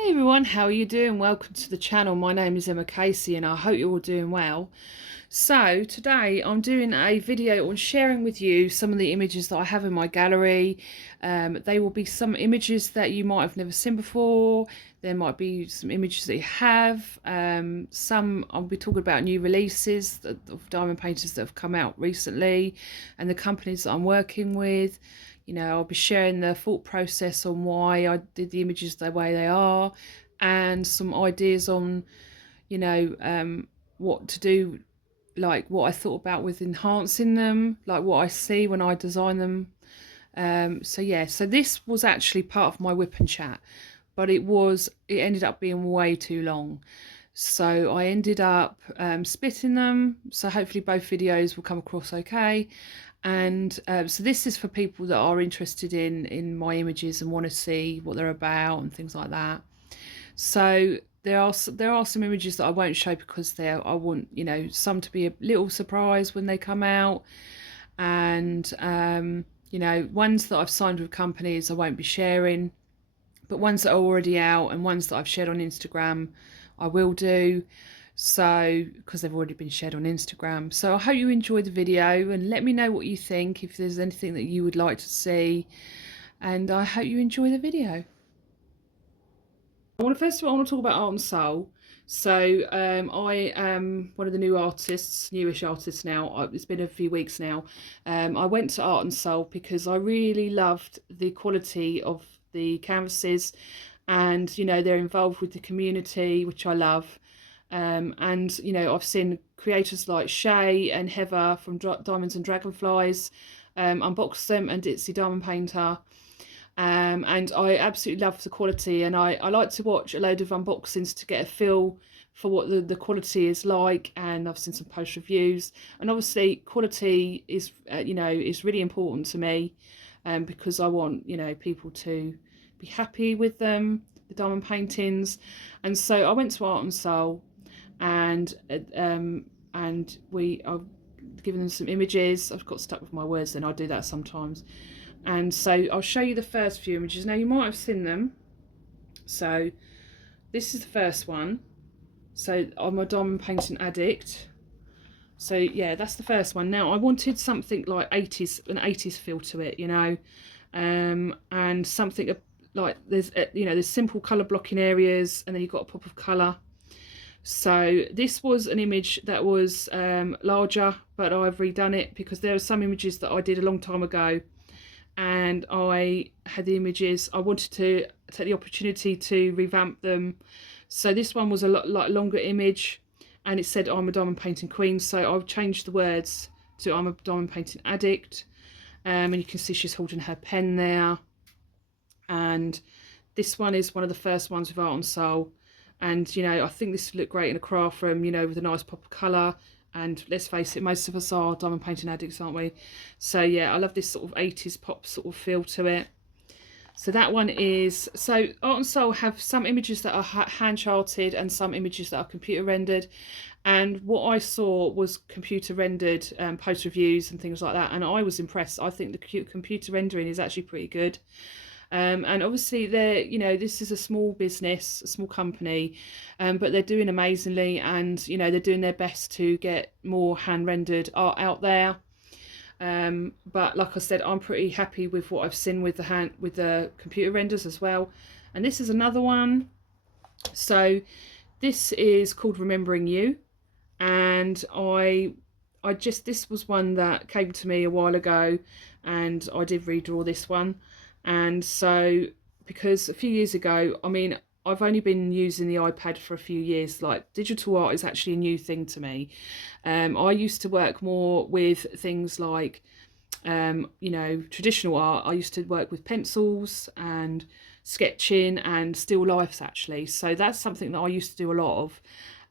Hey everyone, how are you doing? Welcome to the channel. My name is Emma Casey and I hope you're all doing well. So today I'm doing a video on sharing with you some of the images that I have in my gallery. They will be some images that you might have never seen before. There might be some images that you have. Some I'll be talking about new releases of diamond painters that have come out recently and the companies that I'm working with. You know, I'll be sharing the thought process on why I did the images the way they are, and some ideas on, what to do, like what I thought about with enhancing them, like what I see when I design them. So this was actually part of my whip and chat, but it ended up being way too long. So I ended up splitting them. So hopefully both videos will come across okay. And so this is for people that are interested in my images and want to see what they're about and things like that. So there are some images that I won't show because I want some to be a little surprise when they come out, and ones that I've signed with companies I won't be sharing, but ones that are already out and ones that I've shared on Instagram I will do, so because they've already been shared on Instagram. So I hope you enjoy the video and let me know what you think, if there's anything that you would like to see, and I hope you enjoy the video. First of all, I want to talk about Art and Soul. So I am one of the newish artists now. It's been a few weeks now. I went to Art and Soul because I really loved the quality of the canvases, and they're involved with the community, which I love. And I've seen creators like Shay and Heather from Diamonds and Dragonflies unbox them, and Ditzy Diamond Painter. And I absolutely love the quality, and I like to watch a load of unboxings to get a feel for what the quality is like. And I've seen some post reviews, and obviously quality is is really important to me, because I want people to be happy with them, the diamond paintings. And so I went to Art and Soul, and I've given them some images. I've got stuck with my words then, I do that sometimes. And so I'll show you the first few images. Now you might have seen them. So this is the first one. So I'm a diamond painting addict. So yeah, that's the first one. Now I wanted something like an 80s feel to it, and something like there's simple colour blocking areas, and then you've got a pop of colour. So this was an image that was larger, but I've redone it because there are some images that I did a long time ago, and I had the images. I wanted to take the opportunity to revamp them. So this one was a lot longer image, and it said I'm a diamond painting queen. So I've changed the words to I'm a diamond painting addict. And you can see she's holding her pen there. And this one is one of the first ones with Art and Soul. And I think this would look great in a craft room, with a nice pop of colour. And let's face it, most of us are diamond painting addicts, aren't we? So yeah, I love this sort of 80s pop sort of feel to it. So that one is, so Art and Soul have some images that are hand charted and some images that are computer rendered. And what I saw was computer rendered post reviews and things like that, and I was impressed. I think the computer rendering is actually pretty good. And obviously this is a small business, a small company, but they're doing amazingly, and they're doing their best to get more hand rendered art out there. But like I said, I'm pretty happy with what I've seen with the computer renders as well. And this is another one. So this is called Remembering You, and this was one that came to me a while ago, and I did redraw this one. And so, because a few years ago, I've only been using the iPad for a few years. Like, digital art is actually a new thing to me. I used to work more with things like, traditional art. I used to work with pencils and sketching and still lifes, actually. So that's something that I used to do a lot of.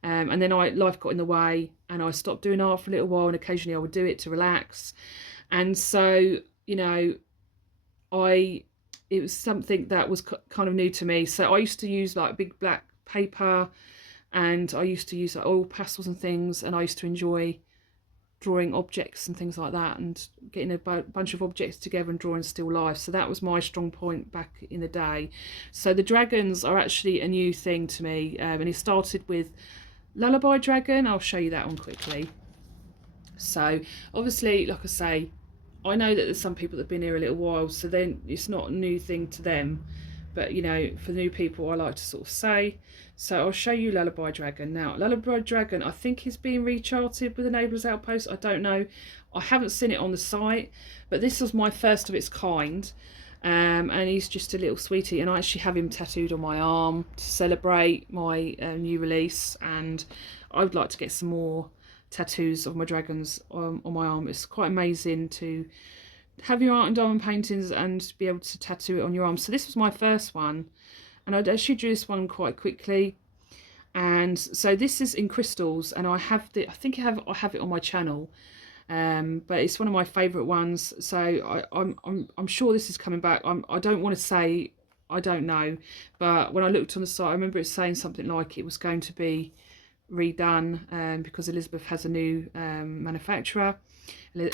And then life got in the way, and I stopped doing art for a little while, and occasionally I would do it to relax. And so, it was something that was kind of new to me. So I used to use like big black paper, and I used to use like oil pastels and things, and I used to enjoy drawing objects and things like that, and getting a bunch of objects together and drawing still life. So that was my strong point back in the day. So the dragons are actually a new thing to me, and it started with Lullaby Dragon. I'll show you that one quickly. So obviously, like I say, I know that there's some people that have been here a little while, so then it's not a new thing to them. But, you know, for new people, I like to sort of say. So I'll show you Lullaby Dragon. Now, Lullaby Dragon, I think is being recharted with the Neighbours Outpost. I don't know. I haven't seen it on the site. But this was my first of its kind. And he's just a little sweetie. And I actually have him tattooed on my arm to celebrate my new release. And I would like to get some more tattoos of my dragons on my arm. It's quite amazing to have your art and diamond paintings and be able to tattoo it on your arm. So this was my first one, and I actually drew this one quite quickly. And so this is in crystals, and I have I think I have it on my channel, but it's one of my favourite ones. So I'm sure this is coming back. I don't want to say I don't know, but when I looked on the site, I remember it saying something like it was going to be redone because Elizabeth has a new manufacturer.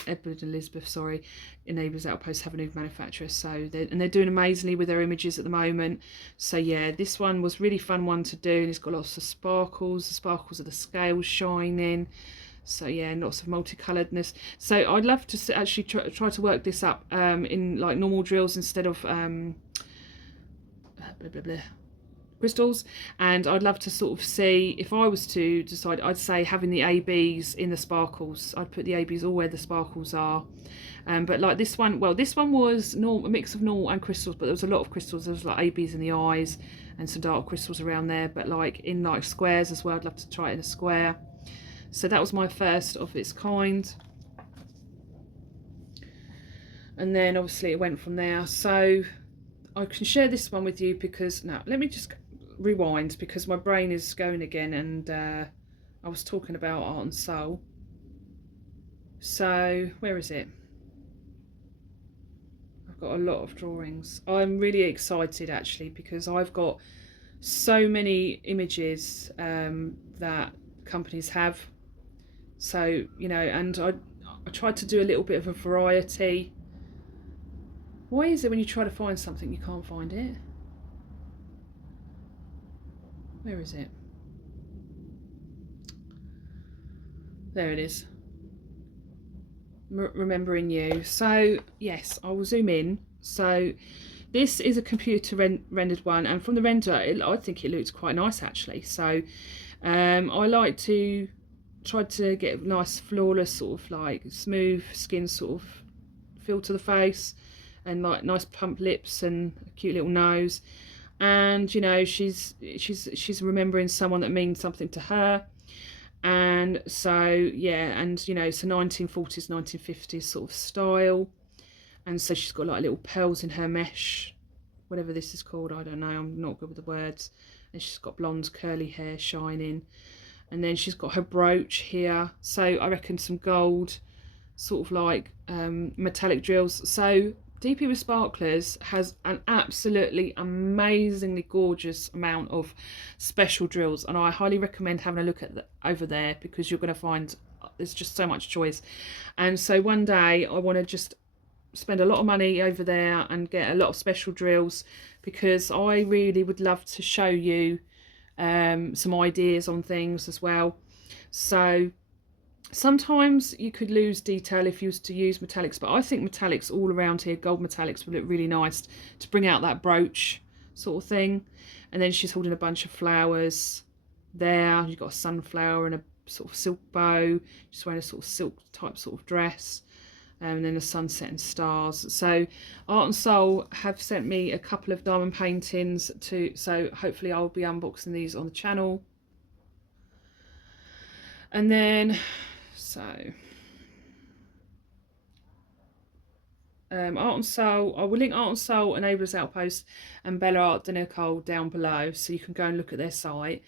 Edward and Elizabeth, sorry, Neighbours Outpost have a new manufacturer, so they're doing amazingly with their images at the moment. So yeah, this one was really fun one to do, and it's got lots of sparkles. The sparkles of the scales shining. So yeah, and lots of multicoloredness. So I'd love to actually try to work this up in like normal drills instead of crystals. And I'd love to sort of see, if I was to decide, I'd say having the ABs in the sparkles. I'd put the ABs all where the sparkles are. But like this one, well, this one was a mix of normal and crystals, but there was a lot of crystals. There was like ABs in the eyes and some dark crystals around there, but like in like squares as well. I'd love to try it in a square. So that was my first of its kind. And then obviously it went from there. So I can share this one with you because, now let me just rewind because my brain is going again, and I was talking about Art and Soul. So where is it? I've got a lot of drawings. I'm really excited actually because I've got so many images that companies have. So, you know, and I tried to do a little bit of a variety. Why is it when you try to find something you can't find it? Where is it? There it is. Remembering You. So yes, I will zoom in. So this is a computer rendered one, and from the render I think it looks quite nice actually. So I like to try to get a nice flawless sort of like smooth skin sort of feel to the face, and like nice plump lips and a cute little nose. And you know, she's remembering someone that means something to her. And so yeah, and you know, it's a 1940s 1950s sort of style. And so she's got like little pearls in her mesh, whatever this is called, I don't know, I'm not good with the words. And she's got blonde curly hair shining, and then she's got her brooch here. So I reckon some gold sort of like metallic drills. So DP with Sparklers has an absolutely amazingly gorgeous amount of special drills, and I highly recommend having a look at over there because you're going to find there's just so much choice. And so one day I want to just spend a lot of money over there and get a lot of special drills, because I really would love to show you some ideas on things as well. So sometimes you could lose detail if you was to use metallics, but I think metallics all around here, gold metallics, would look really nice to bring out that brooch sort of thing. And then she's holding a bunch of flowers there. You've got a sunflower and a sort of silk bow. She's wearing a sort of silk type sort of dress. And then a sunset and stars. So Art and Soul have sent me a couple of diamond paintings so hopefully I'll be unboxing these on the channel. And then so Art and Soul, I will link Art and Soul, Neighbours Outpost and Bella Art de Nicole down below, so you can go and look at their site.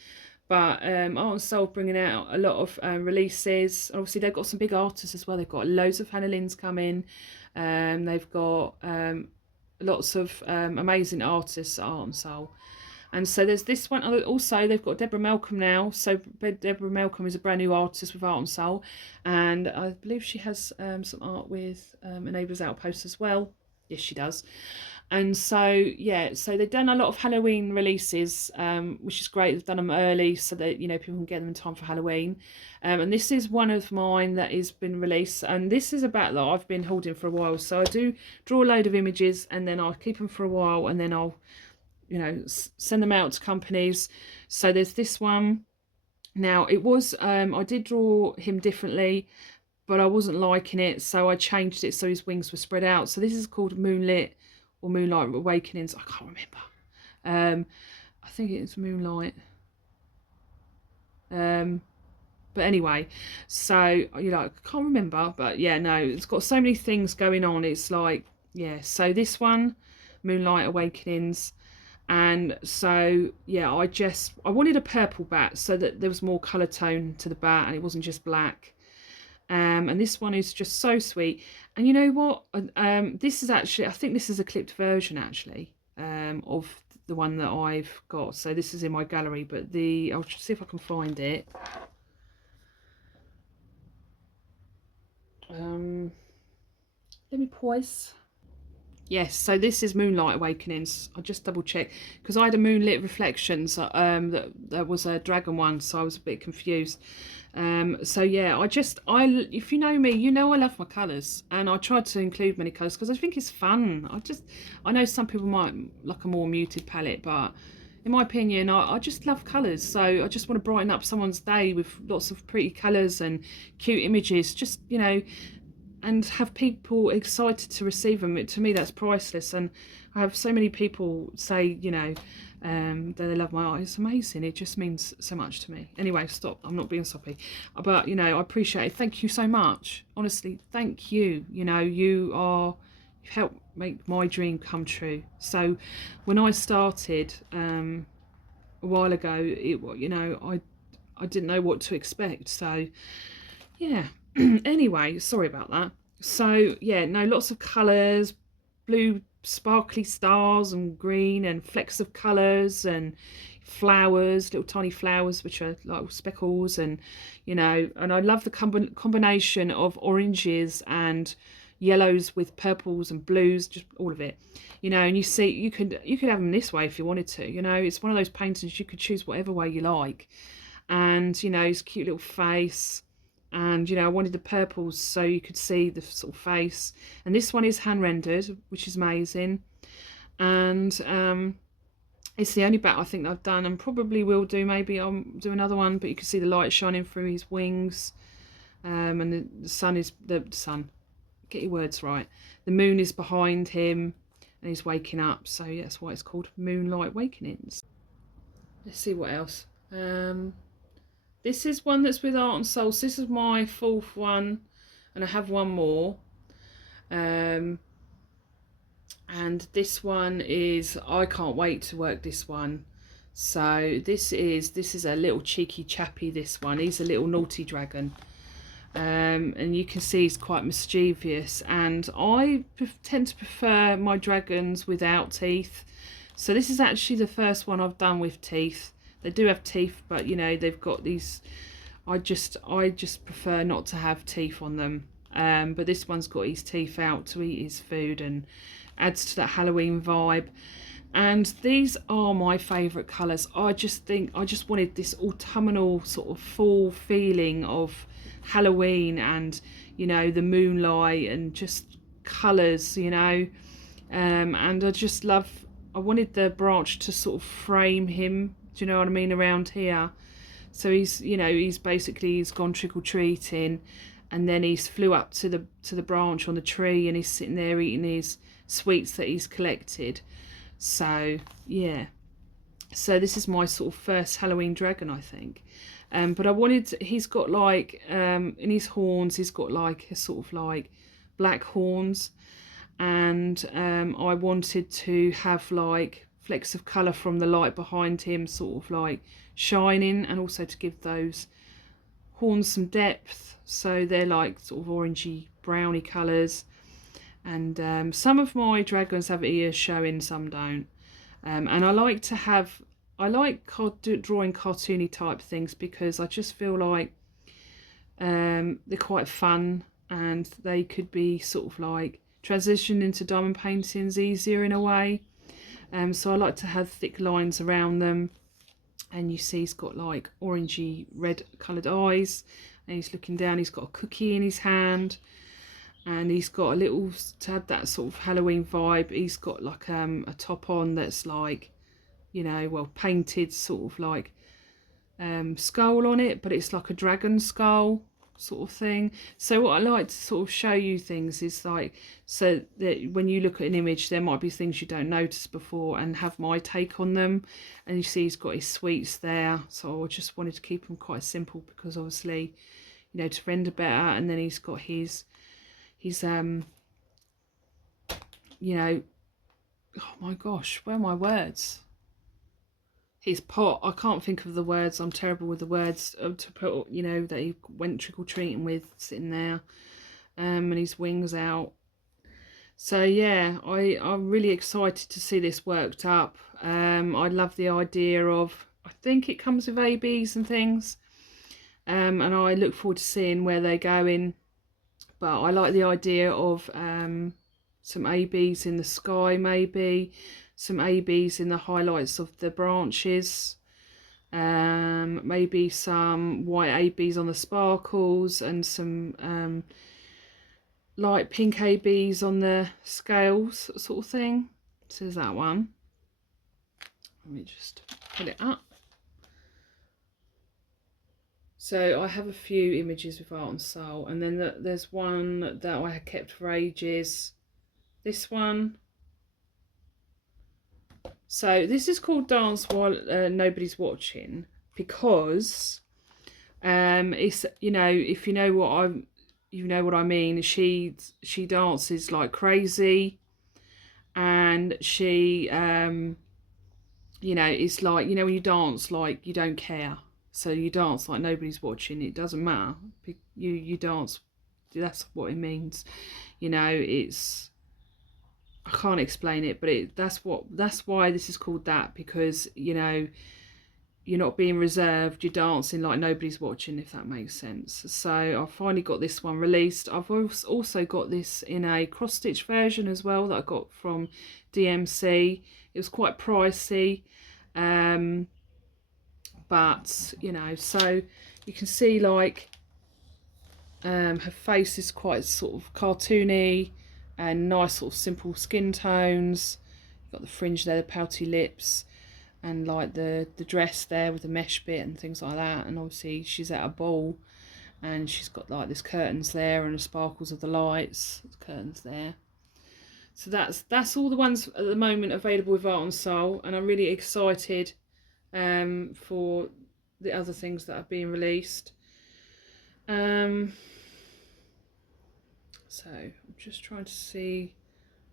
But Art and Soul bringing out a lot of releases. Obviously they've got some big artists as well. They've got loads of Hannah Lynn's coming. They've got lots of amazing artists at Art and Soul. And so there's this one. Also, they've got Deborah Malcolm now. So Deborah Malcolm is a brand new artist with Art and Soul, and I believe she has some art with Enablers Outpost as well. Yes, she does. And so yeah, so they've done a lot of Halloween releases, which is great. They've done them early so that, you know, people can get them in time for Halloween. And this is one of mine that has been released, and this is a bat that I've been holding for a while. So I do draw a load of images, and then I'll keep them for a while, and then I'll, you know, send them out to companies. So there's this one. Now it was I did draw him differently, but I wasn't liking it, so I changed it so his wings were spread out. So this is called Moonlit or Moonlight Awakenings. I can't remember. I think it's Moonlight. But anyway, so, you know, I can't remember, but yeah, no, it's got so many things going on. It's like, yeah, so this one, Moonlight Awakenings. And so yeah, I wanted a purple bat so that there was more colour tone to the bat and it wasn't just black. And this one is just so sweet. And you know what, this is actually, I think this is a clipped version actually, of the one that I've got. So this is in my gallery, but I'll see if I can find it. Let me pause. Yes, so this is Moonlight Awakenings. I'll just double check because I had a Moonlit Reflections that was a dragon one, so I was a bit confused. So yeah, if you know me, you know I love my colours, and I tried to include many colours because I think it's fun. I know some people might like a more muted palette, but in my opinion, I just love colours. So I just want to brighten up someone's day with lots of pretty colours and cute images. Just, you know, and have people excited to receive them. To me, that's priceless. And I have so many people say, you know, that they love my art. It's amazing. It just means so much to me. Anyway, stop. I'm not being soppy. But, you know, I appreciate it. Thank you so much. Honestly, thank you. You know, you've helped make my dream come true. So when I started a while ago, you know, I didn't know what to expect. So, yeah. Anyway, sorry about that. So yeah, no, lots of colours, blue sparkly stars and green and flecks of colours and flowers, little tiny flowers which are like speckles, and you know, and I love the combination of oranges and yellows with purples and blues, just all of it, you know. And you see, you could have them this way if you wanted to, you know. It's one of those paintings you could choose whatever way you like. And you know, his cute little face. And you know, I wanted the purples so you could see the sort of face. And this one is hand rendered, which is amazing. And it's the only bat I think I've done, and probably will do. Maybe I'll do another one, but you can see the light shining through his wings. And the sun is the sun. Get your words right. The moon is behind him, and he's waking up. So yeah, that's why it's called Moonlight Awakenings. Let's see what else. This is one that's with Art and Soul. So this is my 4th one, and I have one more. And this one is, I can't wait to work this one. So this is a little cheeky chappy, this one. He's a little naughty dragon. And you can see he's quite mischievous, and I tend to prefer my dragons without teeth. So this is actually the first one I've done with teeth. They do have teeth, but you know, they've got these, I just prefer not to have teeth on them. But this one's got his teeth out to eat his food and adds to that Halloween vibe. And these are my favourite colours. I just wanted this autumnal sort of fall feeling of Halloween, and you know, the moonlight and just colours, you know. And I wanted the branch to sort of frame him, do you know what I mean, around here. So he's, you know, he's gone trick-or-treating, and then he's flew up to the branch on the tree, and he's sitting there eating his sweets that he's collected. So yeah, so this is my sort of first Halloween dragon, I think. But I wanted, he's got like in his horns, he's got like a sort of like black horns, and I wanted to have like flecks of colour from the light behind him, sort of like shining, and also to give those horns some depth. So they're like sort of orangey browny colours. And some of my dragons have ears showing, some don't. And I like to have I like drawing cartoony type things because I just feel like they're quite fun, and they could be sort of like transitioned into diamond paintings easier in a way. So I like to have thick lines around them, and you see he's got like orangey red coloured eyes, and he's looking down, he's got a cookie in his hand, and he's got a little, to have that sort of Halloween vibe, he's got like a top on that's like, you know, well, painted sort of like skull on it, but it's like a dragon skull sort of thing. So what I like to sort of show you things is like, so that when you look at an image there might be things you don't notice before, and have my take on them. And you see he's got his sweets there, so I just wanted to keep them quite simple because obviously, you know, to render better. And then he's got his you know, oh my gosh, where are my words? His pot, I can't think of the words, I'm terrible with the words, to put, you know, that he went trick-or-treating with, sitting there, and his wings out. So yeah, I'm really excited to see this worked up. I love the idea of, I think it comes with ABs and things, and I look forward to seeing where they're going. But I like the idea of some ABs in the sky, maybe some ABs in the highlights of the branches, maybe some white ABs on the sparkles, and some light pink ABs on the scales, sort of thing. So there's that one. Let me just put it up. So I have a few images with Art and Soul, and then there's one that I had kept for ages. This one. So this is called Dance While Nobody's Watching, because it's, you know, if you know what I mean. She dances like crazy, and she you know, it's like, you know, when you dance like you don't care, so you dance like nobody's watching. It doesn't matter. You dance. That's what it means. You know, it's, I can't explain it, but that's why this is called that, because, you know, you're not being reserved, you're dancing like nobody's watching, if that makes sense. So I finally got this one released. I've also got this in a cross stitch version as well that I got from DMC. It was quite pricey, but you know, so you can see like her face is quite sort of cartoony and nice sort of simple skin tones. You've got the fringe there, the pouty lips, and like the dress there with the mesh bit and things like that. And obviously she's at a ball, and she's got like this curtains there and the sparkles of the lights, the curtains there. So that's all the ones at the moment available with Art and Soul, and I'm really excited for the other things that are being released. So I'm just trying to see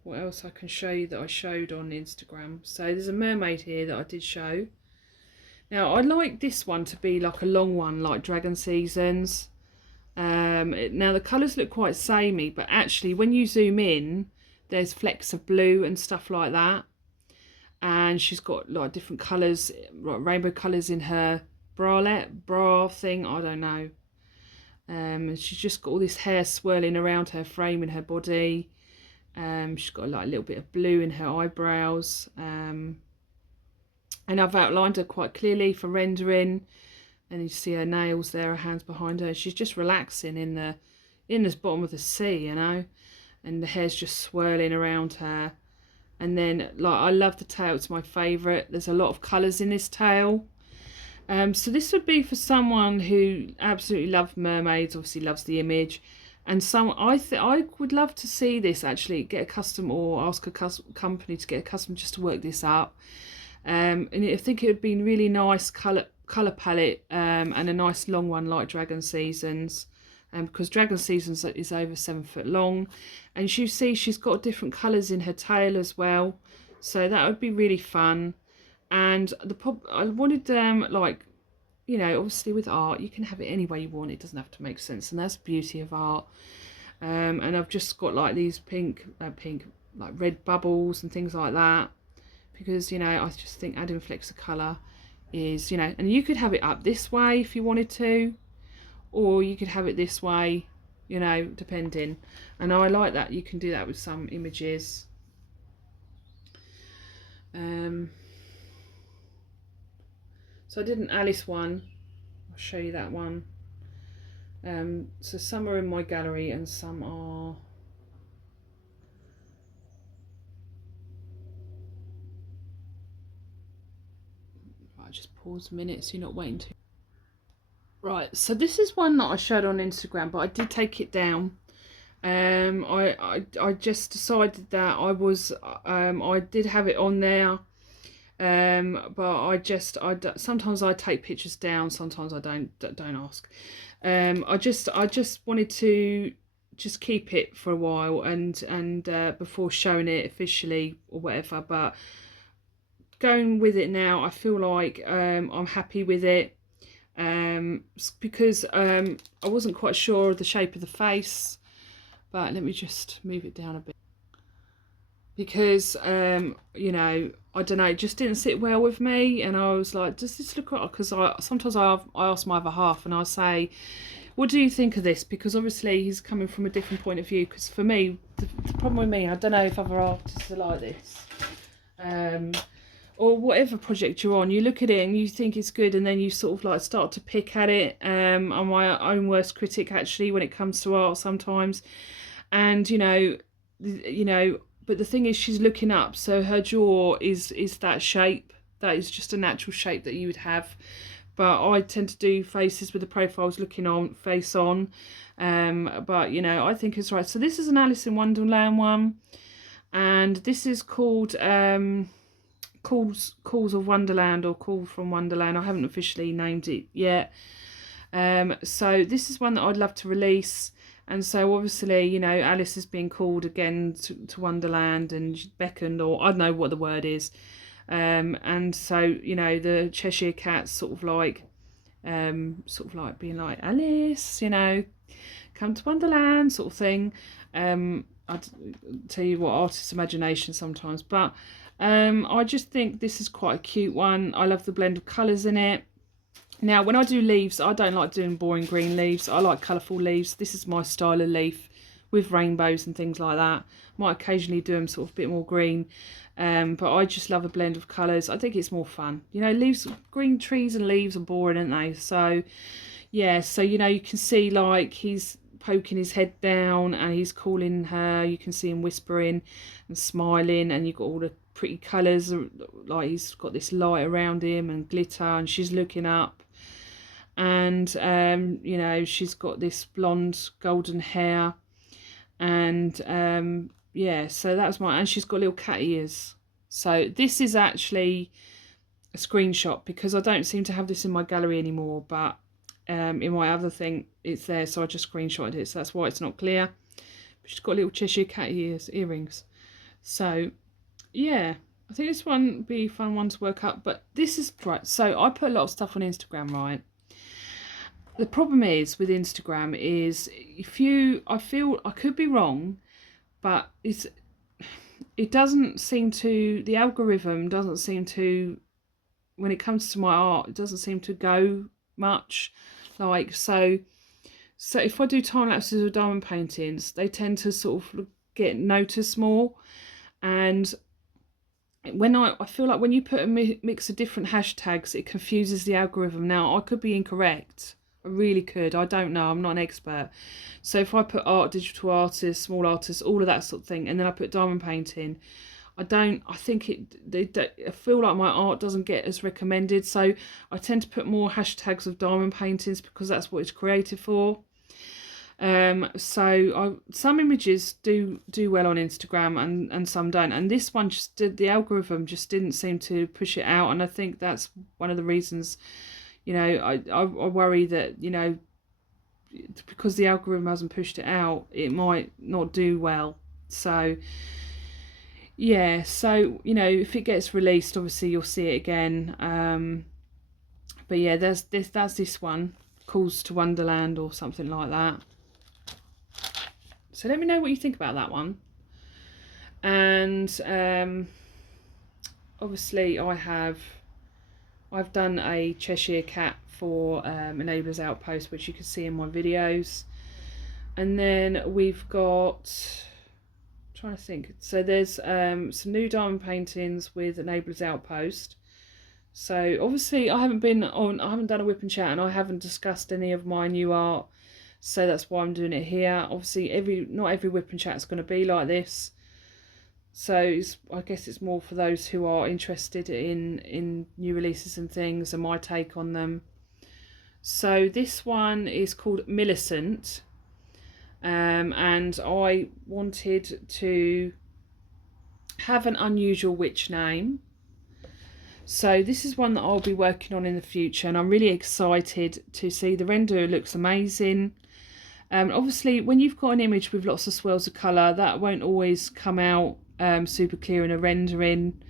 what else I can show you that I showed on Instagram. So there's a mermaid here that I did show. Now I like this one to be like a long one, like Dragon Seasons. Now the colours look quite samey, but actually when you zoom in, there's flecks of blue and stuff like that. And she's got like different colours, like rainbow colours in her bra thing, I don't know. And she's just got all this hair swirling around her, framing her body. She's got like a little bit of blue in her eyebrows, and I've outlined her quite clearly for rendering. And you see her nails there, her hands behind her. She's just relaxing in the bottom of the sea, you know, and the hair's just swirling around her. And then, like, I love the tail, it's my favourite. There's a lot of colours in this tail. So this would be for someone who absolutely loves mermaids, obviously loves the image, and I would love to see this actually get a custom, or ask a company to get a custom just to work this up. And I think it would be really nice colour palette, and a nice long one like Dragon Seasons, because Dragon Seasons is over 7 foot long, and you see she's got different colours in her tail as well, so that would be really fun. And I wanted like, you know, obviously with art you can have it any way you want, it doesn't have to make sense, and that's the beauty of art. And I've just got like these pink like red bubbles and things like that, because, you know, I just think adding flecks of colour. is, you know, and you could have it up this way if you wanted to, or you could have it this way, you know, depending. And I like that you can do that with some images. So I did an Alice one. I'll show you that one. So some are in my gallery and some are right, just pause a minute so you're not waiting to. Right, so this is one that I showed on Instagram, but I did take it down. I just decided that I did have it on there. But sometimes I take pictures down, sometimes I don't ask. I just wanted to just keep it for a while and before showing it officially or whatever, but going with it now, I feel like I'm happy with it, because I wasn't quite sure of the shape of the face, but let me just move it down a bit, because you know, I don't know, it just didn't sit well with me, and I was like, does this look right? Because sometimes I ask my other half and I say, what do you think of this? Because obviously he's coming from a different point of view, because for me, the problem with me, I don't know if other artists are like this, or whatever project you're on, you look at it and you think it's good, and then you sort of like start to pick at it. I'm my own worst critic actually when it comes to art sometimes, and you know, but the thing is, she's looking up, so her jaw is that shape. That is just a natural shape that you would have. But I tend to do faces with the profiles looking on, face on. But you know, I think it's right. So this is an Alice in Wonderland one, and this is called Calls of Wonderland, or Call from Wonderland. I haven't officially named it yet. So this is one that I'd love to release. And so obviously, you know, Alice is being called again to Wonderland and beckoned, or I don't know what the word is. And so, you know, the Cheshire Cat's sort of like being like, Alice, you know, come to Wonderland sort of thing. I'd tell you what, artist's imagination sometimes. But I just think this is quite a cute one. I love the blend of colours in it. Now, when I do leaves, I don't like doing boring green leaves. I like colourful leaves. This is my style of leaf with rainbows and things like that. Might occasionally do them sort of a bit more green. But I just love a blend of colours. I think it's more fun. You know, leaves, green trees and leaves are boring, aren't they? So, yeah, so, you know, you can see like he's poking his head down and he's calling her. You can see him whispering and smiling, and you've got all the pretty colours. Like he's got this light around him and glitter, and she's looking up. And you know, she's got this blonde golden hair, and yeah, so that was and she's got little cat ears. So this is actually a screenshot, because I don't seem to have this in my gallery anymore, but in my other thing it's there, so I just screenshotted it, so that's why it's not clear. But she's got little Cheshire cat earrings. So yeah, I think this one would be a fun one to work up. But this is right, so I put a lot of stuff on Instagram, right? The problem is with Instagram is I feel, I could be wrong, but it doesn't seem to, the algorithm doesn't seem to, when it comes to my art, it doesn't seem to go much. Like, so if I do time lapses or diamond paintings, they tend to sort of get noticed more. And when I feel like when you put a mix of different hashtags, it confuses the algorithm. Now, I could be incorrect. I really could. I don't know. I'm not an expert. So if I put art, digital artist, small artist, all of that sort of thing, and then I put diamond painting, I feel like my art doesn't get as recommended. So I tend to put more hashtags of diamond paintings, because that's what it's created for. Some images do well on Instagram, and some don't. And this one just did, the algorithm just didn't seem to push it out. And I think that's one of the reasons. You know, I worry that, you know, because the algorithm hasn't pushed it out, it might not do well. So, yeah, so, you know, if it gets released, obviously you'll see it again. But yeah, that's this one, Calls to Wonderland or something like that. So let me know what you think about that one. And obviously I have I've done a Cheshire Cat for Enablers Outpost, which you can see in my videos. And then we've got, I'm trying to think, so there's some new diamond paintings with Enablers Outpost. So obviously I haven't done a whip and chat, and I haven't discussed any of my new art, so that's why I'm doing it here. Obviously not every whip and chat is going to be like this, so I guess it's more for those who are interested in new releases and things and my take on them. So this one is called Millicent, and I wanted to have an unusual witch name. So this is one that I'll be working on in the future, and I'm really excited to see. The render looks amazing. Obviously, when you've got an image with lots of swirls of colour, that won't always come out super clear in a rendering.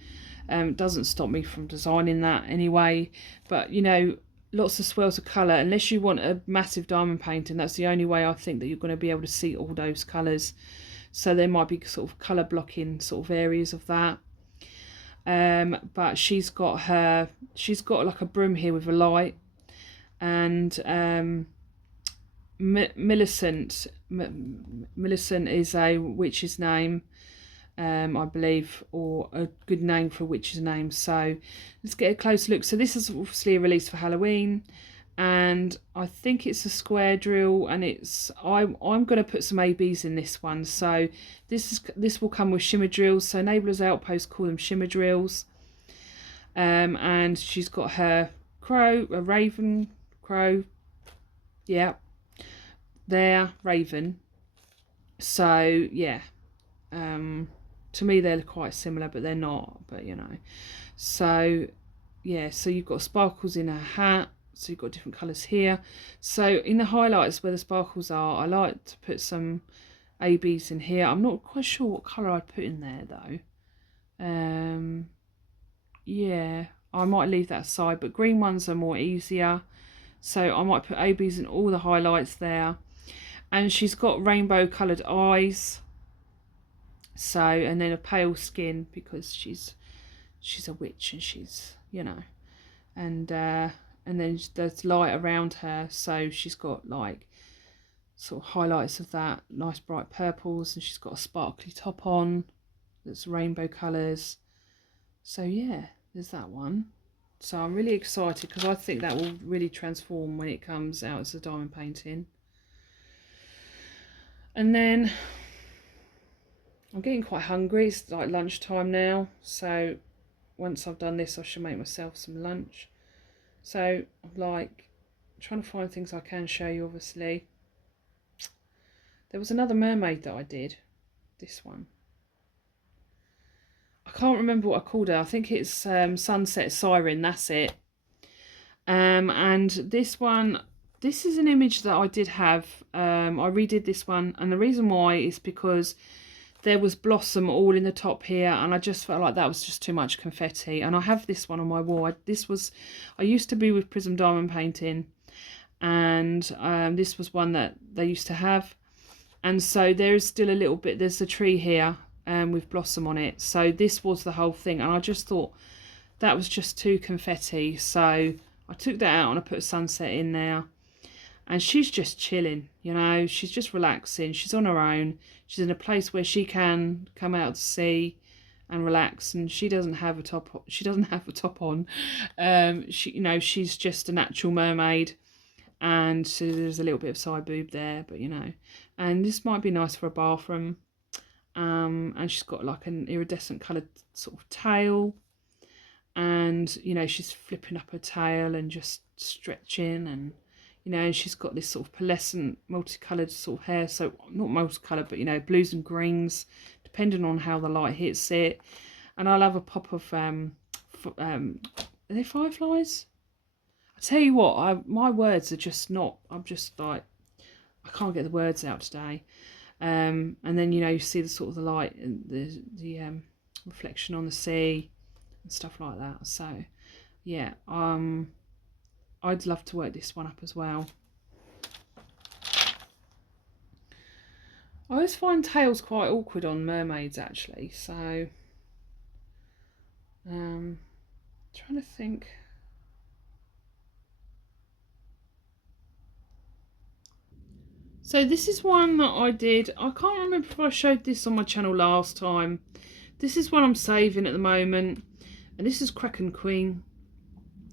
It doesn't stop me from designing that anyway. But, you know, lots of swirls of colour, unless you want a massive diamond painting, that's the only way I think that you're going to be able to see all those colours. So there might be sort of colour blocking sort of areas of that. But she's got like a broom here with a light, and Millicent is a witch's name, I believe, or a good name for a witch's name. So let's get a close look. So this is obviously a release for Halloween, and I think it's a square drill, and I'm going to put some ABs in this one. So this will come with shimmer drills. So Enablers Outpost call them shimmer drills. And she's got her raven crow, yeah, there, raven. So yeah, to me they're quite similar, but they're not, but you know. So yeah, so you've got sparkles in her hat, so you've got different colours here. So in the highlights where the sparkles are, I like to put some ABs in here. I'm not quite sure what colour I'd put in there though. Yeah, I might leave that aside, but green ones are more easier, so I might put ABs in all the highlights there. And she's got rainbow coloured eyes, so, and then a pale skin because she's a witch, and she's, you know, and then there's light around her, so she's got like sort of highlights of that, nice bright purples, and she's got a sparkly top on that's rainbow colours. So yeah, there's that one. So I'm really excited because I think that will really transform when it comes out as a diamond painting. And then I'm getting quite hungry. It's like lunchtime now, so once I've done this I should make myself some lunch. So I'm like trying to find things I can show you. Obviously there was another mermaid that I did, this one. I can't remember what I called her. I think it's Sunset Siren, that's it. And this one, this is an image that I did have. I redid this one, and the reason why is because there was blossom all in the top here, and I just felt like that was just too much confetti. And I have this one on my wall. I used to be with Prism Diamond Painting, and this was one that they used to have. And so there is still a little bit, there's a tree here with blossom on it. So this was the whole thing, and I just thought that was just too confetti. So I took that out and I put a sunset in there. And she's just chilling, you know, she's just relaxing. She's on her own. She's in a place where she can come out to sea and relax, and she doesn't have a top on. You know, she's just a natural mermaid, and so there's a little bit of side boob there, but you know, and this might be nice for a bathroom. And she's got like an iridescent coloured sort of tail, and you know, she's flipping up her tail and just stretching, and you know, she's got this sort of pearlescent multicoloured sort of hair, so not multicoloured, but you know, blues and greens depending on how the light hits it. And I'll have a pop of are they fireflies? I tell you what, my words are just not, I'm just like, I can't get the words out today. And then, you know, you see the sort of the light and the reflection on the sea and stuff like that. So yeah, I'd love to work this one up as well. I always find tails quite awkward on mermaids actually, so trying to think. So this is one that I did. I can't remember if I showed this on my channel last time. This is one I'm saving at the moment. And this is Kraken Queen.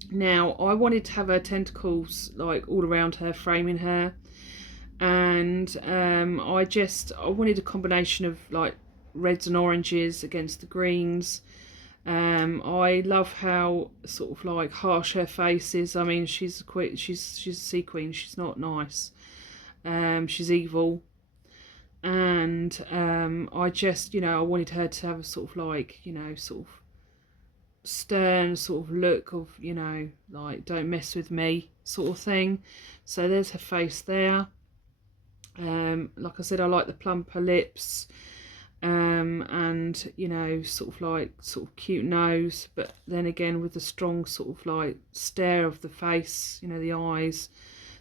Now, I wanted to have her tentacles like all around her, framing her. And I wanted a combination of like reds and oranges against the greens. I love how sort of like harsh her face is. I mean, she's a sea queen. She's not nice. She's evil, and I just, I wanted her to have a sort of like, sort of stern sort of look of, like don't mess with me sort of thing. So there's her face there. Like I said, I like the plumper lips. And sort of cute nose, but then again with the strong sort of like stare of the face, the eyes.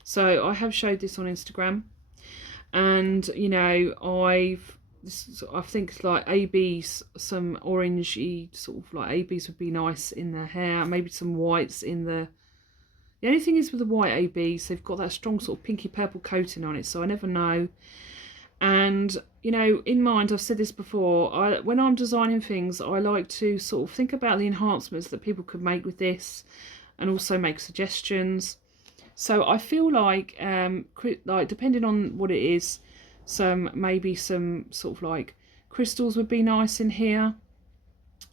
So I have showed this on Instagram, and I think like ABs, some orangey sort of like ABs would be nice in the hair, maybe some whites in the only thing is with the white ABs, they've got that strong sort of pinky purple coating on it, so I never know. And in mind, I've said this before, when I'm designing things, I like to sort of think about the enhancements that people could make with this, and also make suggestions. So I feel like depending on what it is, maybe some sort of like crystals would be nice in here,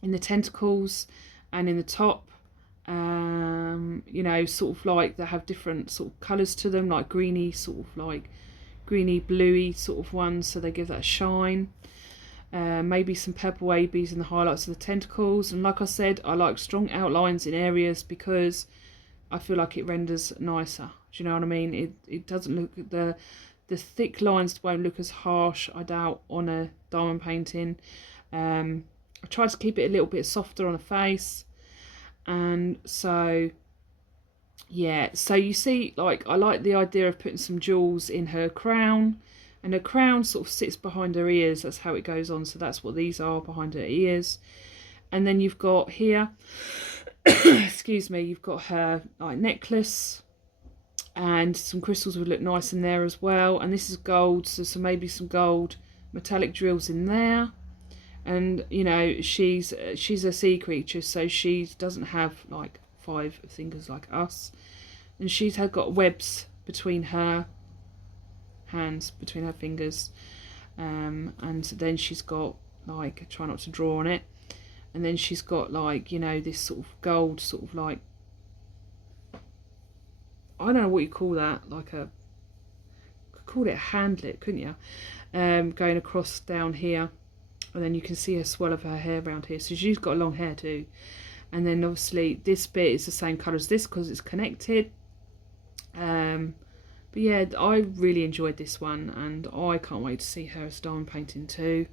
in the tentacles and in the top. Sort of like they have different sort of colours to them, like greeny, sort of like greeny bluey sort of ones, so they give that shine. Maybe some purple ABs in the highlights of the tentacles, and like I said, I like strong outlines in areas because I feel like it renders nicer. Do you know what I mean? It doesn't look, the thick lines won't look as harsh, I doubt, on a diamond painting. I try to keep it a little bit softer on the face, and so yeah, so you see, like, I like the idea of putting some jewels in her crown, and her crown sort of sits behind her ears. That's how it goes on, so that's what these are, behind her ears. And then you've got here excuse me, you've got her like necklace, and some crystals would look nice in there as well. And this is gold, so maybe some gold metallic drills in there. And she's a sea creature, so she doesn't have like 5 fingers like us, and she's got webs between her hands, between her fingers, and then she's got like, try not to draw on it, and then she's got like this sort of gold sort of like, I don't know what you call that, like a, could call it a handlet, couldn't you, going across down here, and then you can see a swell of her hair around here, so she's got long hair too. And then obviously this bit is the same colour as this because it's connected. But yeah, I really enjoyed this one, and I can't wait to see her as diamond painting too.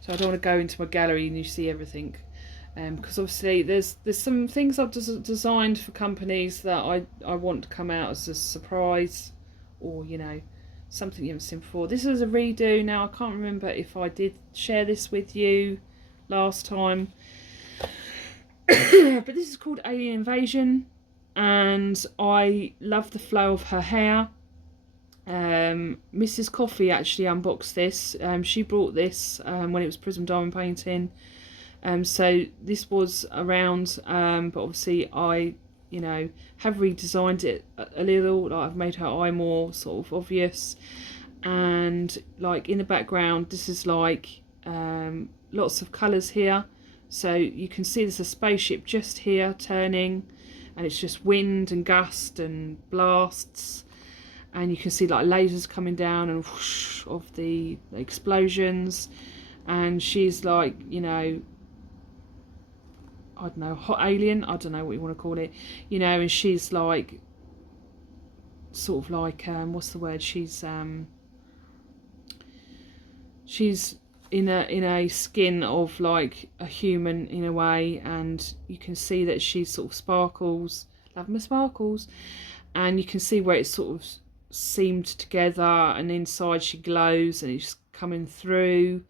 So I don't want to go into my gallery and you see everything, because obviously there's some things I've designed for companies that I want to come out as a surprise, or something you haven't seen before. This is a redo. Now I can't remember if I did share this with you last time. But this is called Alien Invasion, and I love the flow of her hair. Mrs. Coffee actually unboxed this. She brought this when it was Prism Diamond Painting. So this was around, but obviously I, have redesigned it a little. Like I've made her eye more sort of obvious, and like in the background, this is like lots of colours here. So you can see there's a spaceship just here turning, and it's just wind and gust and blasts, and you can see like lasers coming down and whoosh of the explosions, and she's like, I don't know, hot alien, I don't know what you want to call it, and she's like sort of like what's the word, she's in a skin of like a human in a way, and you can see that she sort of sparkles, love my sparkles, and you can see where it's sort of seamed together, and inside she glows, and it's coming through,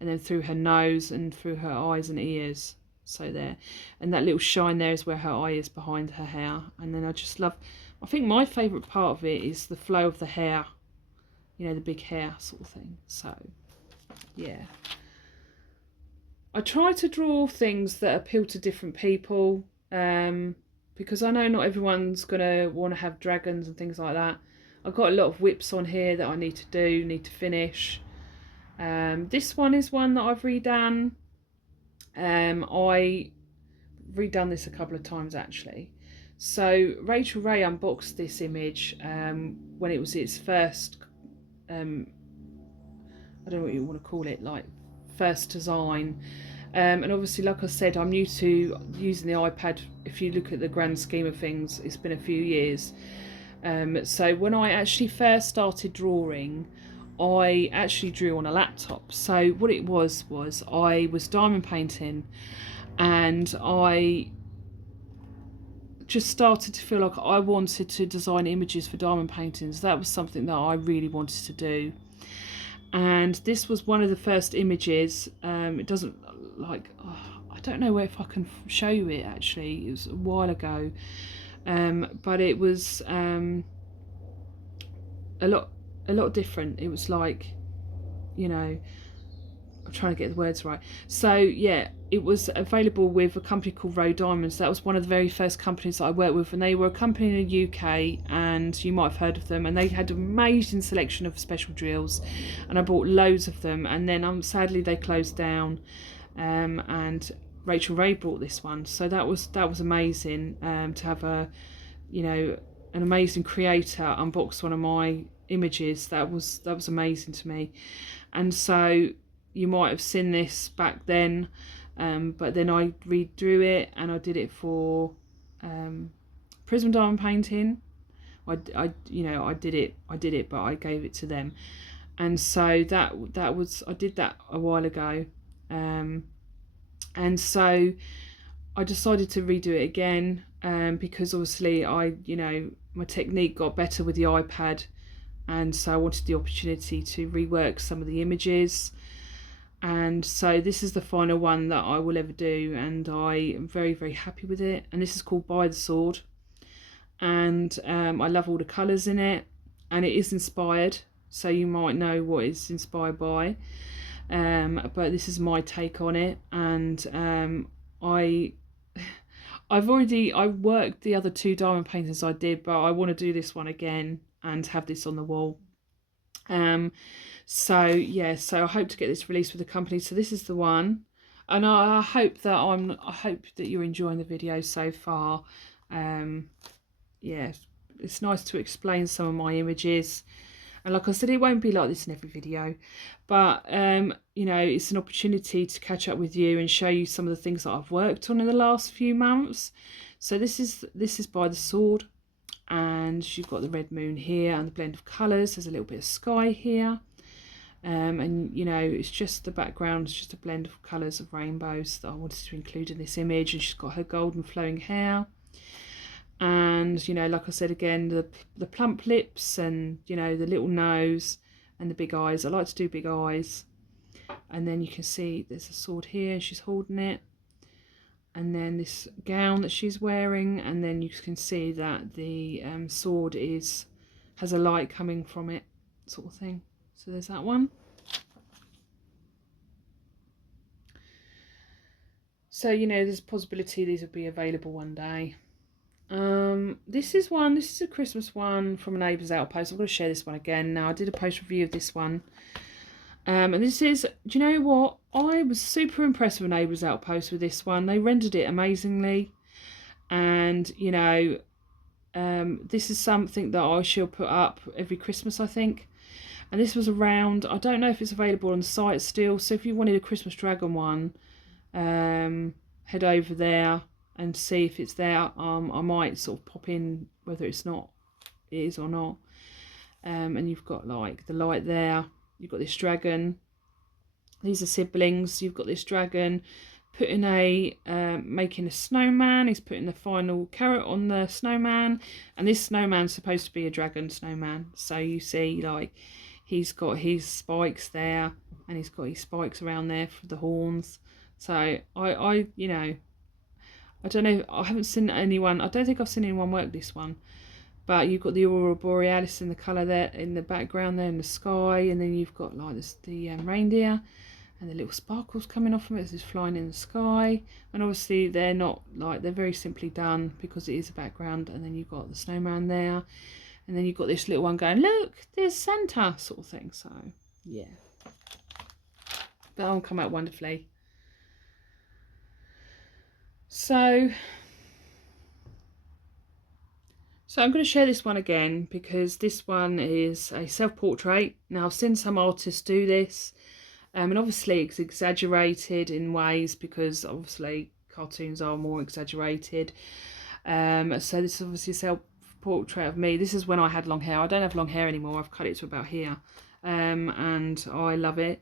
and then through her nose and through her eyes and ears. So there, and that little shine there is where her eye is behind her hair. And then I just love, I think my favourite part of it is the flow of the hair, you know, the big hair sort of thing. So yeah, I try to draw things that appeal to different people, because I know not everyone's gonna want to have dragons and things like that. I've got a lot of whips on here that I need to do, need to finish. This one is one that I've redone. I redone this a couple of times actually. So Rachel Ray unboxed this image when it was its first, I don't know what you want to call it, like first design. And obviously, like I said, I'm new to using the iPad. If you look at the grand scheme of things, it's been a few years. So when I actually first started drawing, I actually drew on a laptop. So what it was I was diamond painting, and I just started to feel like I wanted to design images for diamond paintings. That was something that I really wanted to do. And this was one of the first images. It doesn't, like, I don't know if I can show you it actually. It was a while ago. But it was a lot different. It was like, you know, I'm trying to get the words right. So yeah, it was available with a company called Row Diamonds. That was one of the very first companies that I worked with, and they were a company in the UK, and you might have heard of them, and they had an amazing selection of special drills, and I bought loads of them. And then sadly they closed down, and Rachel Ray brought this one. So that was amazing, to have a, you know, an amazing creator unbox one of my images. That was amazing to me. And so you might have seen this back then, but then I redrew it, and I did it for Prism Diamond Painting. I did it, but I gave it to them. And so that was, I did that a while ago, and so I decided to redo it again, because obviously my technique got better with the iPad, and so I wanted the opportunity to rework some of the images. And so this is the final one that I will ever do, and I am very, very happy with it. And this is called By the Sword, and I love all the colours in it, and it is inspired, so you might know what it's inspired by, but this is my take on it. And I worked the other two diamond paintings I did, but I want to do this one again and have this on the wall. So yeah, so I hope to get this released with the company. So this is the one, and I hope that you're enjoying the video so far. Yeah, it's nice to explain some of my images, and like I said, it won't be like this in every video, but it's an opportunity to catch up with you and show you some of the things that I've worked on in the last few months. So this is By the Sword, and you've got the red moon here and the blend of colours. There's a little bit of sky here, and it's just the background, it's just a blend of colours of rainbows that I wanted to include in this image. And she's got her golden flowing hair, and like I said again, the plump lips, and the little nose and the big eyes. I like to do big eyes. And then you can see there's a sword here, and she's holding it, and then this gown that she's wearing, and then you can see that the sword has a light coming from it, sort of thing. So there's that one. So there's a possibility these will be available one day. This is a Christmas one from a Neighbours Outpost. I'm going to share this one again. Now, I did a post review of this one, and this is, do you know what, I was super impressed with Neighbours Outpost with this one. They rendered it amazingly, and this is something that I shall put up every Christmas, I think. And this was around, I don't know if it's available on the site still, so if you wanted a Christmas dragon one, head over there and see if it's there. I might sort of pop in whether it is or not. And you've got like the light there, you've got this dragon, these are siblings. You've got this dragon making a snowman. He's putting the final carrot on the snowman, and this snowman's supposed to be a dragon snowman. So you see, like, he's got his spikes there, and he's got his spikes around there for the horns. So I you know, I don't know, I haven't seen anyone, I don't think I've seen anyone work this one. But you've got the Aurora Borealis in the colour there in the background there in the sky, and then you've got like this, the reindeer and the little sparkles coming off from it as it's flying in the sky. And obviously they're not like, they're very simply done because it is a background. And then you've got the snowman there, and then you've got this little one going, look, there's Santa, sort of thing. So yeah, that'll come out wonderfully. So I'm going to share this one again because this one is a self-portrait. Now, I've seen some artists do this, and obviously it's exaggerated in ways because obviously cartoons are more exaggerated. So this is obviously a self-portrait of me. This is when I had long hair. I don't have long hair anymore. I've cut it to about here, and I love it.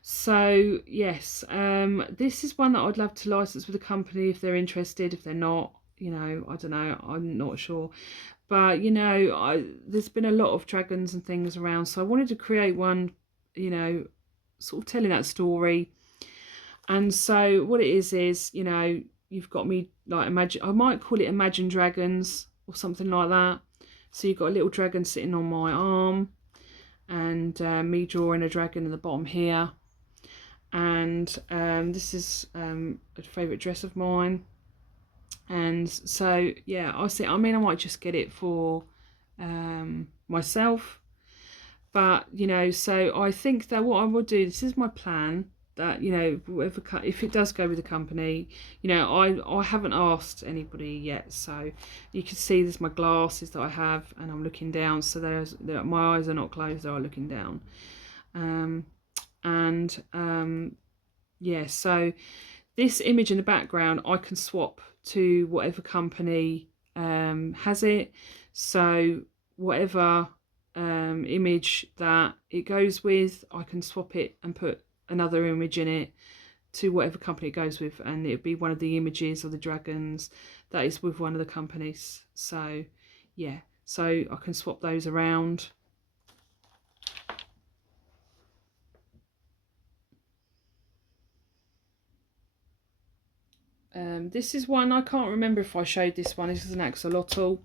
So yes, this is one that I'd love to license with a company if they're interested. If they're not, you know, I don't know, I'm not sure. But, you know, there's been a lot of dragons and things around, so I wanted to create one, you know, sort of telling that story. And so what it is, you know, you've got me, like, imagine, I might call it Imagine Dragons or something like that. So you've got a little dragon sitting on my arm, and me drawing a dragon in the bottom here. And this is a favourite dress of mine. And so yeah, I mean, I might just get it for myself, but you know, so I think that what I will do, this is my plan, that, you know, whatever, if it does go with the company, you know, I haven't asked anybody yet. So you can see there's my glasses that I have, and I'm looking down, so my eyes are not closed, they are looking down. Yeah, so this image in the background I can swap to whatever company has it. So whatever image that it goes with, I can swap it and put another image in it to whatever company it goes with, and it'll be one of the images of the dragons that is with one of the companies. So yeah, so I can swap those around. This is one, I can't remember if I showed this one. This is an axolotl,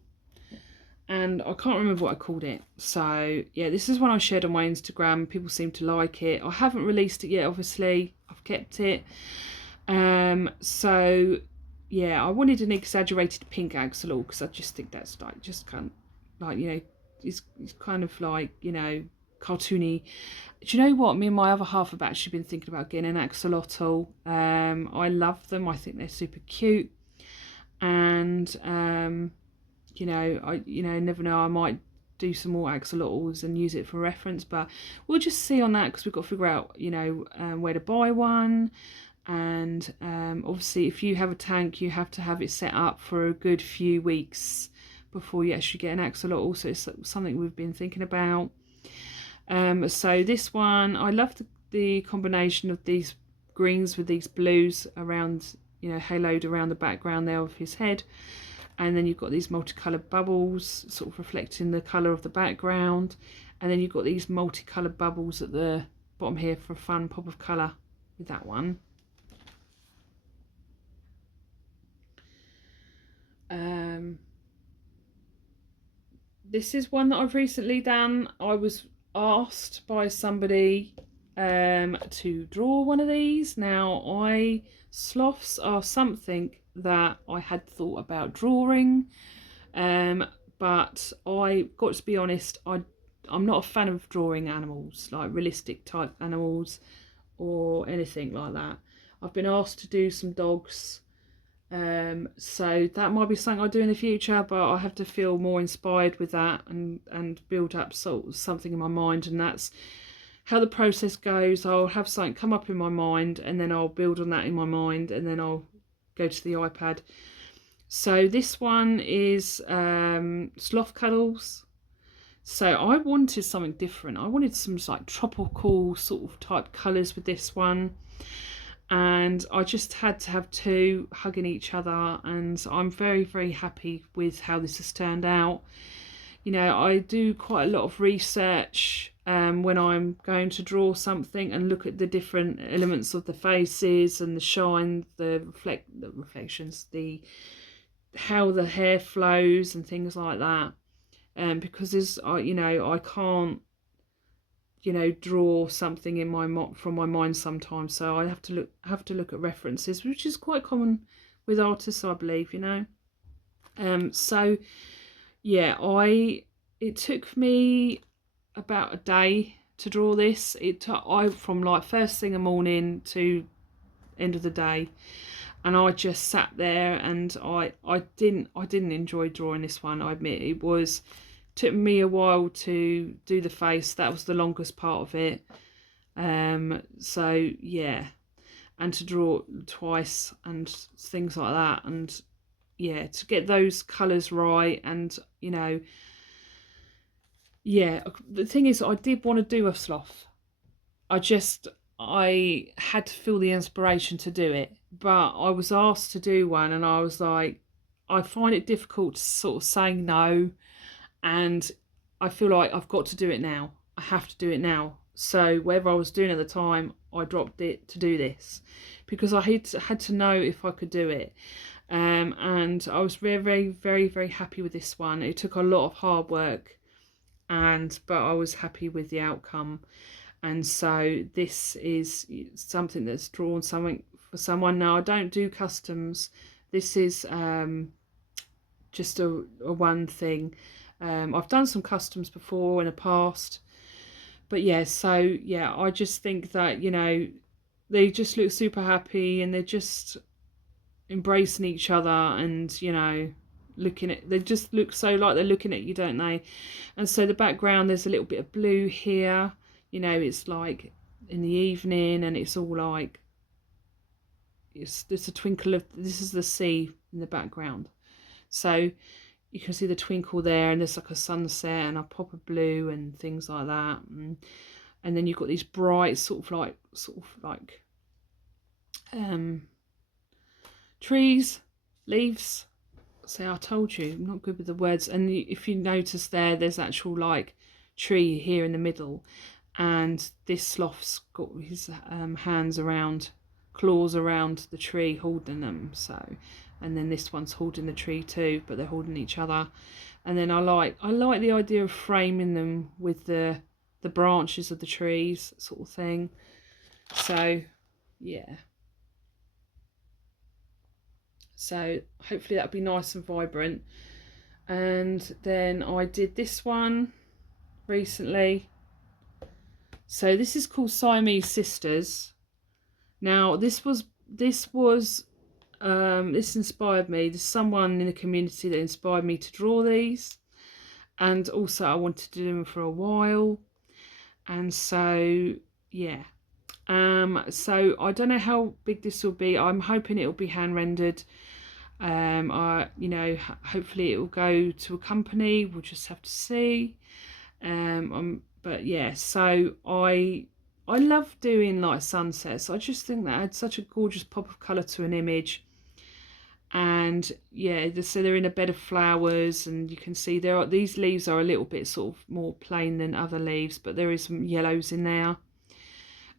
and I can't remember what I called it. So yeah, this is one I shared on my Instagram. People seem to like it. I haven't released it yet, obviously. I've kept it. So yeah, I wanted an exaggerated pink axolotl because I just think that's like, just kind of like, you know, it's kind of like, you know, cartoony. Do you know what? Me and my other half have actually been thinking about getting an axolotl. I love them. I think they're super cute, and you know, never know, I might do some more axolotls and use it for reference, but we'll just see on that, because we've got to figure out, you know, where to buy one. And obviously if you have a tank, you have to have it set up for a good few weeks before you actually get an axolotl. So it's something we've been thinking about. So this one, I love the combination of these greens with these blues around, you know, haloed around the background there of his head. And then you've got these multicoloured bubbles sort of reflecting the colour of the background. And then you've got these multicoloured bubbles at the bottom here for a fun pop of colour with that one. This is one that I've recently done. I was asked by somebody to draw one of these. Now, sloths are something that I had thought about drawing, but I got to be honest, I'm not a fan of drawing animals, like realistic type animals or anything like that. I've been asked to do some dogs, so that might be something I do in the future, but I have to feel more inspired with that and build up something in my mind, and that's how the process goes. I'll have something come up in my mind, and then I'll build on that in my mind, and then I'll go to the iPad. So this one is sloth cuddles. So I wanted something different. I wanted some like tropical sort of type colours with this one, and I just had to have two hugging each other, and I'm very, very happy with how this has turned out. You know, I do quite a lot of research when I'm going to draw something and look at the different elements of the faces and the shine, the reflections, how the hair flows and things like that. Because there's, I can't, draw something in from my mind sometimes, so I have to look at references, which is quite common with artists, I believe. So yeah, it took me about a day to draw this. I from like first thing in the morning to end of the day, and I just sat there, and I didn't enjoy drawing this one. I admit took me a while to do the face. That was the longest part of it. So yeah, and to draw twice and things like that, and yeah, to get those colours right. And yeah, the thing is, I did want to do a sloth. I had to feel the inspiration to do it, but I was asked to do one, and I was like, I find it difficult to sort of say no, and I feel like I've got to do it now. I have to do it now. So whatever I was doing at the time, I dropped it to do this, because I had to know if I could do it. And I was very, very, very, very happy with this one. It took a lot of hard work, but I was happy with the outcome. And so this is something that's drawn something for someone. Now, I don't do customs. This is just a one thing. I've done some customs before in the past, but yeah, so yeah, I just think that, they just look super happy, and they're just embracing each other, and they just look so like they're looking at you, don't they? And so the background, there's a little bit of blue here. It's like in the evening, and it's all like it's a twinkle of, this is the sea in the background, so you can see the twinkle there, and there's like a sunset and a pop of blue and things like that. And then you've got these bright sort of like trees, leaves. See, I told you, I'm not good with the words. And if you notice there's actual like tree here in the middle, and this sloth's got his claws around the tree, holding them. So, and then this one's holding the tree too, but they're holding each other. And then I like the idea of framing them with the branches of the trees, sort of thing. So yeah, so hopefully that'll be nice and vibrant. And then I did this one recently. So this is called Siamese Sisters. Now this inspired me. There's someone in the community that inspired me to draw these, and also I wanted to do them for a while. And so yeah, so I don't know how big this will be. I'm hoping it'll be hand rendered. Hopefully it will go to a company. We'll just have to see. But yeah, so I love doing like sunsets. I just think that adds such a gorgeous pop of colour to an image. And yeah, so they're in a bed of flowers, and you can see these leaves are a little bit sort of more plain than other leaves, but there is some yellows in there.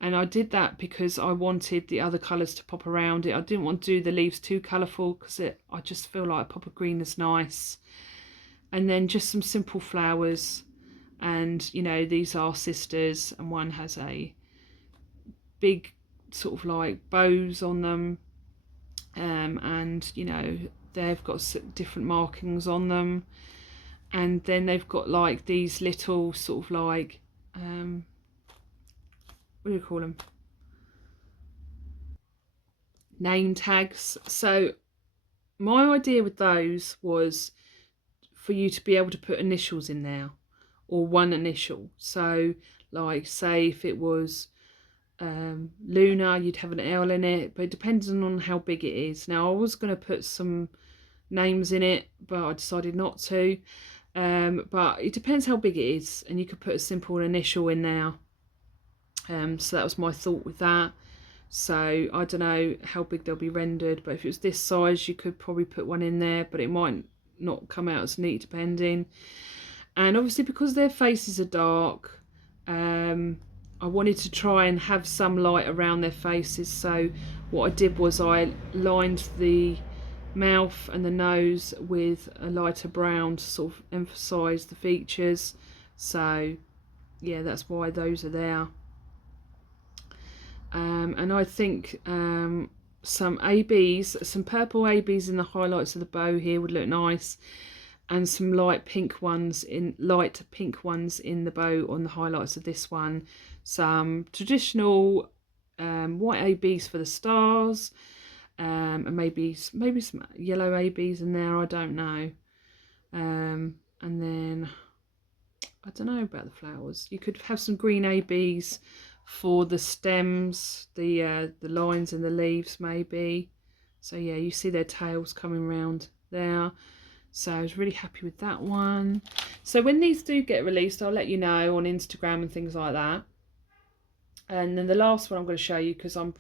And I did that because I wanted the other colours to pop around it. I didn't want to do the leaves too colourful, because I just feel like a pop of green is nice. And then just some simple flowers. And these are sisters, and one has a big sort of like bows on them, and they've got different markings on them. And then they've got like these little sort of like what do you call them, name tags. So my idea with those was for you to be able to put initials in there, or one initial. So like, say if it was Luna, you'd have an L in it, but depending on how big it is. Now I was going to put some names in it, but I decided not to. But it depends how big it is, and you could put a simple initial in there. So that was my thought with that. So I don't know how big they'll be rendered, but if it was this size, you could probably put one in there, but it might not come out as neat depending. And obviously because their faces are dark, I wanted to try and have some light around their faces, so what I did was I lined the mouth and the nose with a lighter brown to sort of emphasize the features. So yeah, that's why those are there. And I think some ABs, some purple ABs in the highlights of the bow here would look nice, and some light pink ones in the bow on the highlights of this one. Some traditional white ABs for the stars, and maybe some yellow ABs in there, I don't know. And then I don't know about the flowers. You could have some green ABs for the stems, the lines and the leaves maybe. So yeah, you see their tails coming round there. So I was really happy with that one. So when these do get released, I'll let you know on Instagram and things like that. And then the last one I'm going to show you, because I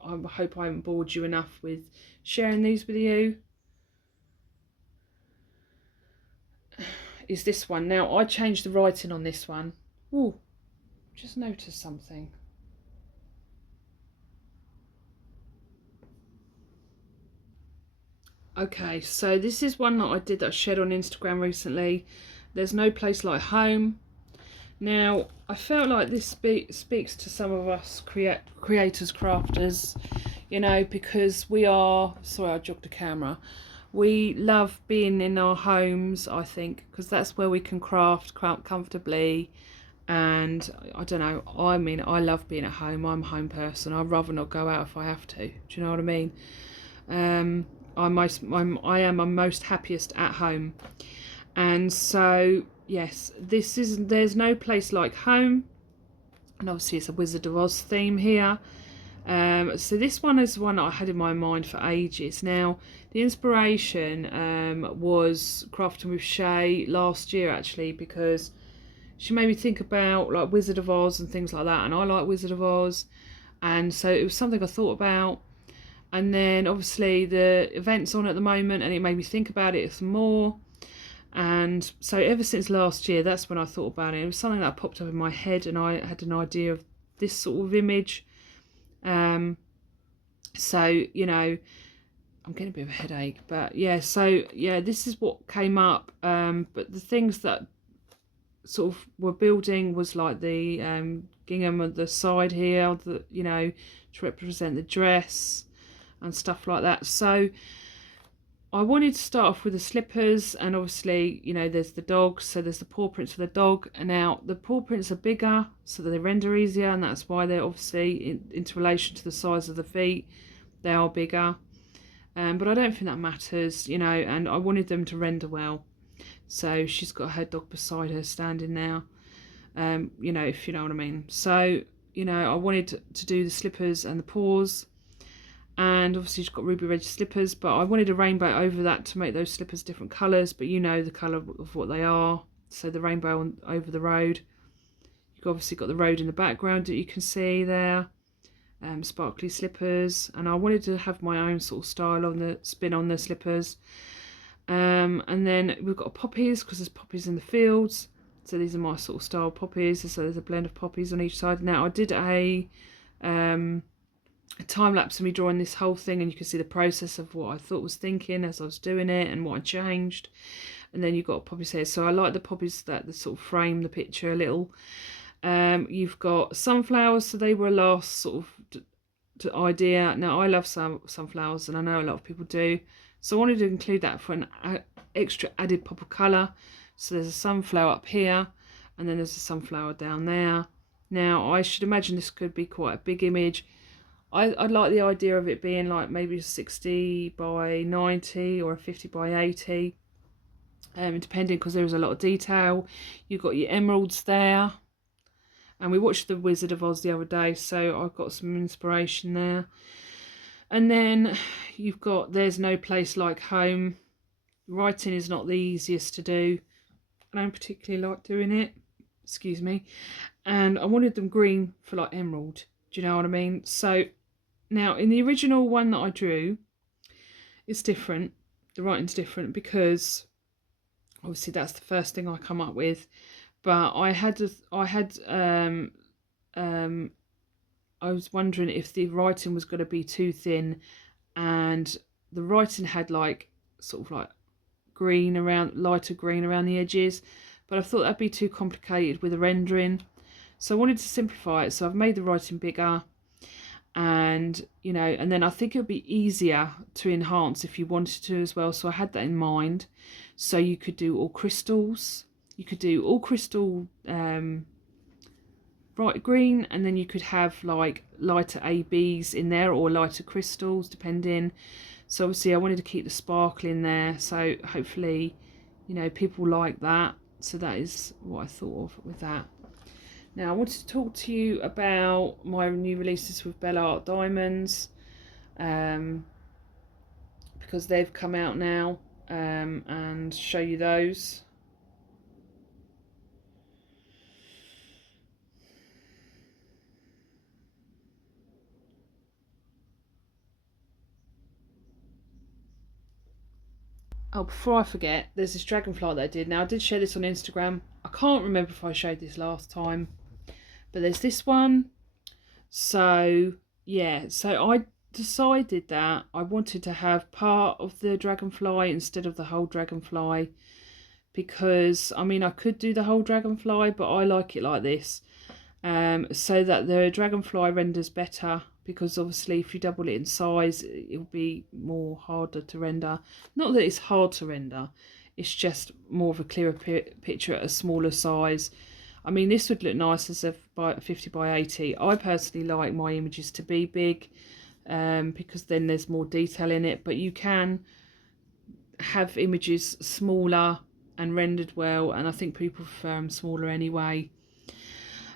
hope I haven't bored you enough with sharing these with you, is this one. Now I changed the writing on this one. Ooh, just noticed something. Okay, so this is one that I shared on Instagram recently. There's no place like home. Now, I felt like this speaks to some of us creators, crafters, you know, because we are, sorry I jogged the camera, we love being in our homes, I think, because that's where we can craft comfortably. And I don't know, I mean, I love being at home. I'm a home person. I'd rather not go out if I have to. Do you know what I mean? I am my most happiest at home. And so yes, there's no place like home, and obviously it's a Wizard of Oz theme here. So this one is one I had in my mind for ages. Now the inspiration was crafting with Shay last year, actually, because she made me think about like Wizard of Oz and things like that, and I like Wizard of Oz, and so it was something I thought about. And then obviously the event's on at the moment, and it made me think about it some more. And so ever since last year, that's when I thought about it. It was something that popped up in my head, and I had an idea of this sort of image. So, you know, I'm getting a bit of a headache, but yeah, so yeah, this is what came up. But the things that sort of were building was like the gingham on the side here, you know, to represent the dress and stuff like that. So I wanted to start off with the slippers, and obviously, you know, there's the dog, so there's the paw prints for the dog. And now the paw prints are bigger, so that they render easier, and that's why they're obviously into relation to the size of the feet, they are bigger. But I don't think that matters, you know, and I wanted them to render well. So she's got her dog beside her standing now, you know, if you know what I mean. So, you know, I wanted to do the slippers and the paws. And obviously she's got ruby red slippers, but I wanted a rainbow over that to make those slippers different colours, but you know the colour of what they are. So the rainbow over the road. You've obviously got the road in the background that you can see there. Sparkly slippers, and I wanted to have my own sort of style on the spin on the slippers. And then we've got poppies, because there's poppies in the fields. So these are my sort of style poppies. So there's a blend of poppies on each side. Now I did a time lapse of me drawing this whole thing, and you can see the process of what I thought was thinking as I was doing it and what I changed. And then you've got poppies here, so I like the poppies that sort of frame the picture a little. You've got sunflowers, so they were a last sort of idea. Now I love sunflowers, and I know a lot of people do, so I wanted to include that for an extra added pop of colour. So there's a sunflower up here, and then there's a sunflower down there. Now I should imagine this could be quite a big image. I like the idea of it being like maybe a 60 by 90 or a 50 by 80, depending, because there is a lot of detail. You've got your emeralds there, and we watched The Wizard of Oz the other day, so I've got some inspiration there. And then you've got There's No Place Like Home. Writing is not the easiest to do. I don't particularly like doing it, excuse me. And I wanted them green for like emerald, do you know what I mean? So now in the original one that I drew, it's different. The writing's different because obviously that's the first thing I come up with. but I was wondering if the writing was going to be too thin, and the writing had like sort of like green around, lighter green around the edges, but I thought that'd be too complicated with the rendering, so I wanted to simplify it. So I've made the writing bigger, and you know, and then I think it'll be easier to enhance if you wanted to as well. So I had that in mind. So you could do all crystals, you could do all crystal bright green, and then you could have like lighter ABs in there or lighter crystals depending. So obviously I wanted to keep the sparkle in there, so hopefully, you know, people like that. So that is what I thought of with that. Now I wanted to talk to you about my new releases with Bella Art Diamonds, because they've come out now, and show you those. Oh, before I forget, there's this dragonfly that I did. Now I did share this on Instagram. I can't remember if I showed this last time, but there's this one. So yeah, so I decided that I wanted to have part of the dragonfly instead of the whole dragonfly, because I mean I could do the whole dragonfly, but I like it like this, so that the dragonfly renders better, because obviously if you double it in size it'll be more harder to render. Not that it's hard to render, it's just more of a clearer picture at a smaller size. I mean, this would look nice as a 50 by 80. I personally like my images to be big, because then there's more detail in it, but you can have images smaller and rendered well, and I think people prefer them smaller anyway.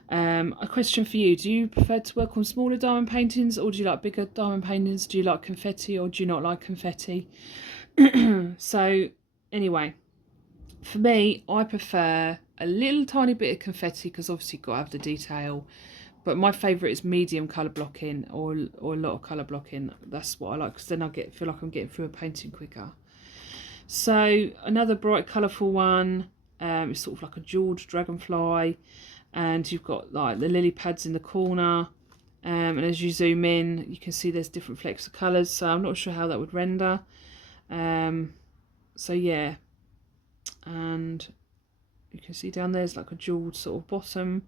A question for you: do you prefer to work on smaller diamond paintings, or do you like bigger diamond paintings? Do you like confetti, or do you not like confetti? So anyway, for me, I prefer a little tiny bit of confetti, because obviously you've got to have the detail, but my favourite is medium colour blocking, or a lot of colour blocking. That's what I like, because then I feel like I'm getting through a painting quicker. So another bright colourful one, it's sort of like a jewelled dragonfly, and you've got like the lily pads in the corner, and as you zoom in you can see there's different flecks of colours, so I'm not sure how that would render. So yeah, and you can see down there's like a jewelled sort of bottom,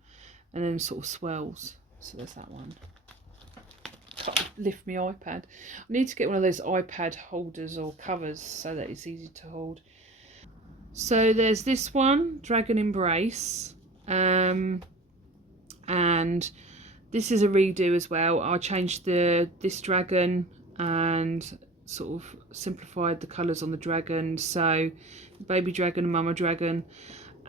and then sort of swells. So there's that one. Can't lift my iPad. I need to get one of those iPad holders or covers so that it's easy to hold. So there's this one, Dragon Embrace, and this is a redo as well. I changed this dragon and sort of simplified the colours on the dragon, so baby dragon and mama dragon.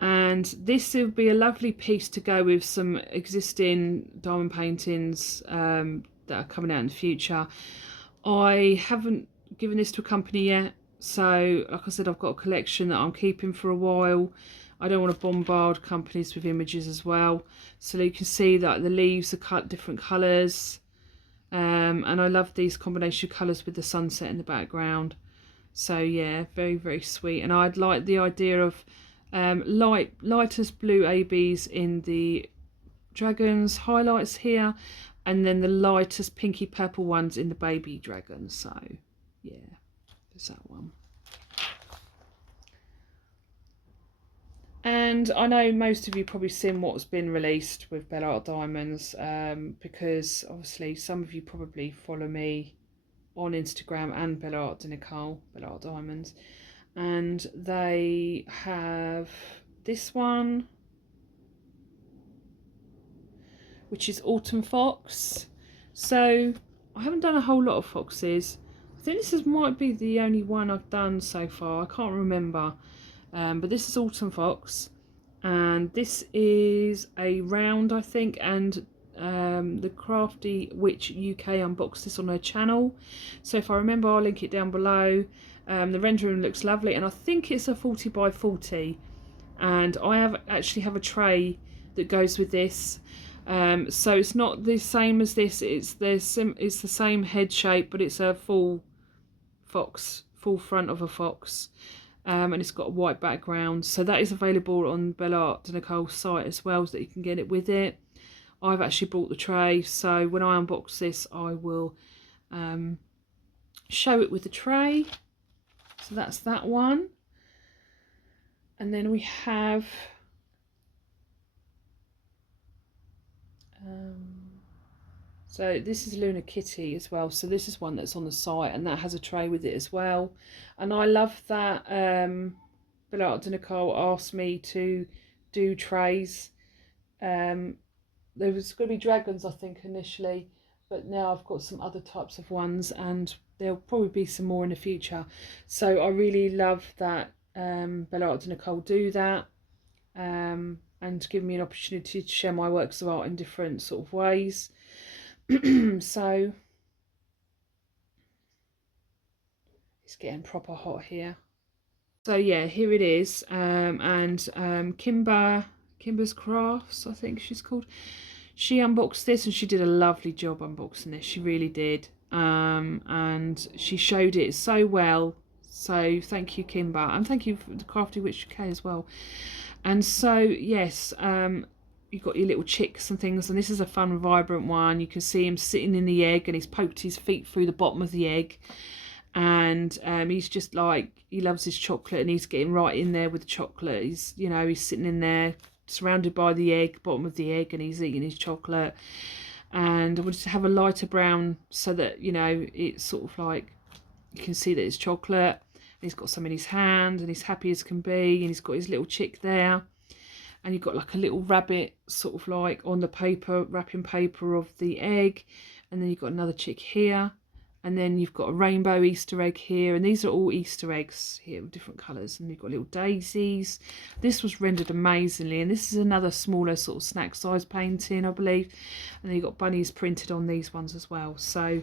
And this will be a lovely piece to go with some existing diamond paintings that are coming out in the future. I haven't given this to a company yet, so like I said, I've got a collection that I'm keeping for a while. I don't want to bombard companies with images as well. So you can see that the leaves are cut different colours, and I love these combination of colours with the sunset in the background. So yeah, very, very sweet. And I'd like the idea of lightest blue ABs in the dragons highlights here, and then the lightest pinky purple ones in the baby dragon. So yeah, there's that one. And I know most of you probably seen what's been released with Bella Art Diamonds, because obviously some of you probably follow me on Instagram and Bella Art Nicole, Bella Art Diamonds, and they have this one, which is Autumn Fox. So I haven't done a whole lot of foxes. I think this might be the only one I've done so far. I can't remember. But this is Autumn Fox, and this is a round, I think, and the Crafty Witch UK unboxed this on her channel. So if I remember, I'll link it down below. The rendering looks lovely, and I think it's a 40 by 40. And I actually have a tray that goes with this. So it's not the same as this. It's the same head shape, but it's a full fox, full front of a fox. and it's got a white background. So that is available on below.You's site as well, so that you can get it with it. I've actually bought the tray, so when I unbox this I will show it with the tray. So that's that one. And then we have so this is Luna Kitty as well. So this is one that's on the site, and that has a tray with it as well. And I love that below.You asked me to do trays. There was going to be dragons, I think, initially, but now I've got some other types of ones, and there'll probably be some more in the future. So I really love that below.You do that, and give me an opportunity to share my works of art in different sort of ways. So it's getting proper hot here. So yeah, here it is, and Kimba's Krafts, I think she's called. She unboxed this, and she did a lovely job unboxing this. She really did, and she showed it so well. So thank you, Kimba, and thank you for the Crafty Witch UK as well. And so yes, you've got your little chicks and things, and this is a fun, vibrant one. You can see him sitting in the egg, and he's poked his feet through the bottom of the egg, and he's just like, he loves his chocolate, and he's getting right in there with the chocolate. He's, you know, he's sitting in there surrounded by the egg, bottom of the egg, and he's eating his chocolate. And I wanted to have a lighter brown so that, you know, it's sort of like you can see that it's chocolate. And he's got some in his hand, and he's happy as can be, and he's got his little chick there. And you've got like a little rabbit sort of like on the paper, wrapping paper of the egg, and then you've got another chick here, and then you've got a rainbow Easter egg here, and these are all Easter eggs here with different colours, and you've got little daisies. This was rendered amazingly, and this is another smaller sort of snack size painting, I believe, and then you've got bunnies printed on these ones as well. So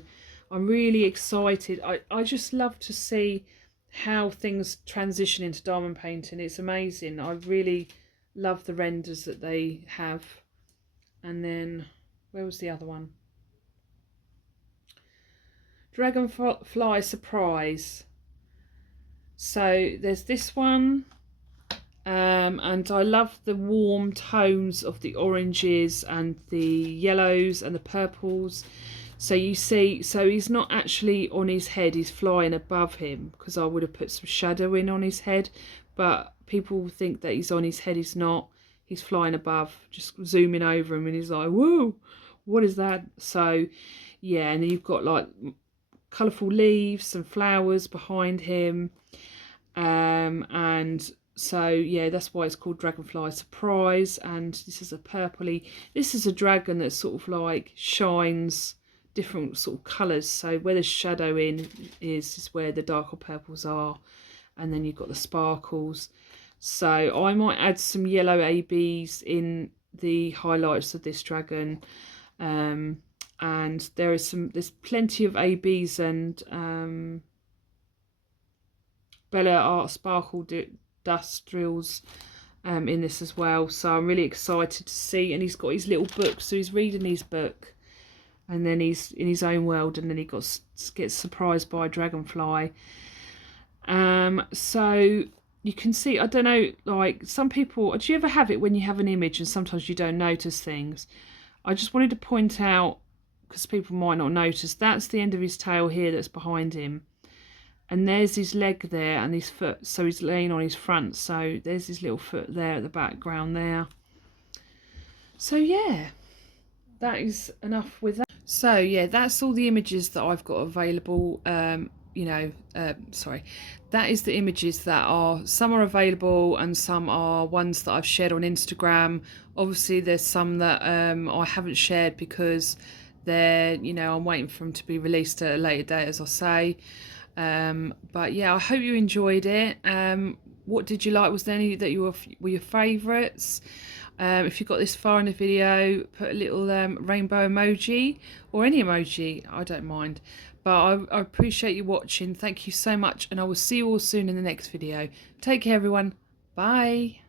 I'm really excited. I just love to see how things transition into diamond painting. It's amazing. I really love the renders that they have. And then where was the other one? Dragonfly Surprise. So there's this one, and I love the warm tones of the oranges and the yellows and the purples. So you see, so he's not actually on his head, he's flying above him, because I would have put some shadow in on his head, but people think that he's on his head. He's not. He's flying above, just zooming over him, and he's like, whoa, what is that? So yeah, and then you've got like colourful leaves and flowers behind him, and so yeah, that's why it's called Dragonfly Surprise. And this is a purpley, this is a dragon that sort of like shines different sort of colours. So where the shadow in is where the darker purples are, and then you've got the sparkles. So I might add some yellow ABs in the highlights of this dragon, and there's plenty of ABs and Bella Art Sparkle dust drills in this as well. So I'm really excited to see. And he's got his little book, so he's reading his book, and then he's in his own world, and then he gets surprised by a dragonfly. So you can see, I don't know, like some people, do you ever have it when you have an image and sometimes you don't notice things? I just wanted to point out, because people might not notice, that's the end of his tail here that's behind him, and there's his leg there and his foot, so he's laying on his front, so there's his little foot there at the background there. So yeah, that is enough with that. So yeah, that's all the images that I've got available. Sorry, that is the images that are, some are available and some are ones that I've shared on Instagram. Obviously there's some that I haven't shared because they're, I'm waiting for them to be released at a later date, as I say. But yeah, I hope you enjoyed it. What did you like? Was there any that were your favourites? If you got this far in the video, put a little rainbow emoji, or any emoji, I don't mind. But I appreciate you watching. Thank you so much, and I will see you all soon in the next video. Take care, everyone. Bye.